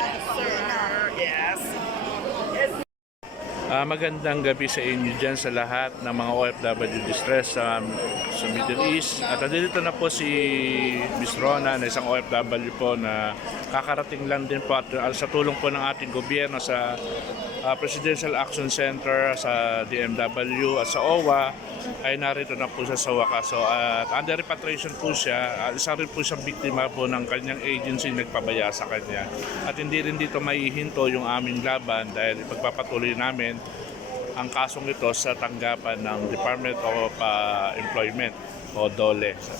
Yes. Yes. Ah, magandang gabi sa inyo dyan sa lahat ng mga OFW distress sa, sa Middle East. At nandito na po si Miss Rona na isang OFW po na kakarating lang din po at ah, sa tulong po ng ating gobyerno sa ah, Presidential Action Center sa DMW at sa OWA ay narito na po siya sa wakas. So, at under repatriation po siya. At isa rin po siyang biktima po ng kanyang agency na nagpabaya sa kanya. At hindi rin dito maihinto yung aming laban dahil ipagpapatuloy namin ang kasong ito sa tanggapan ng Department of ah, Employment o DOLE. So,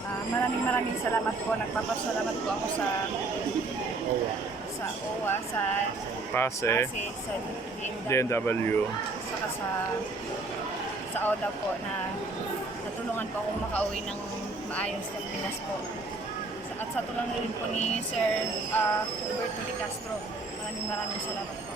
Ah, maraming maraming salamat po. Nagpapasalamat po ako sa sa OWA, sa Pase, ASE, sa DNW. saka sa sa ODA po na natulungan po akong makauwi ng maayos sa Pinas po. At sa tulong rin po ni Sir ah, Roberto De Castro. Maraming maraming salamat po.